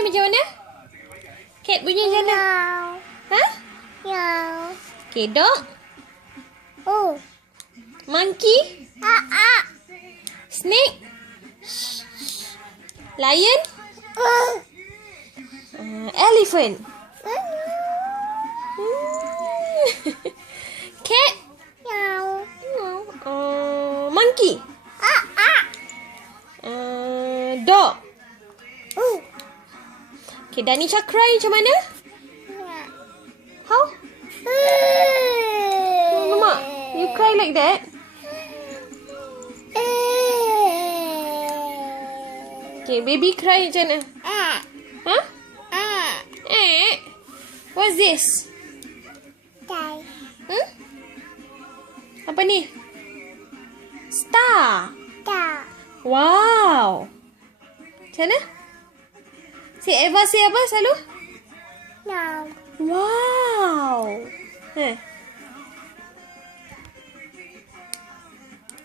bunyi macam mana? Cat bunyi macam mana? Ha? Okay, dog. Monkey. Snake. Lion. Elephant. Cat. Monkey. Dog. Okay, Danisha cry macam mana? How? Mama, you cry like that? Okay, baby cry macam mana? Huh? What's this? Apa ni? Star. Wow. Macam mana? Si Eva say apa selalu? Wow.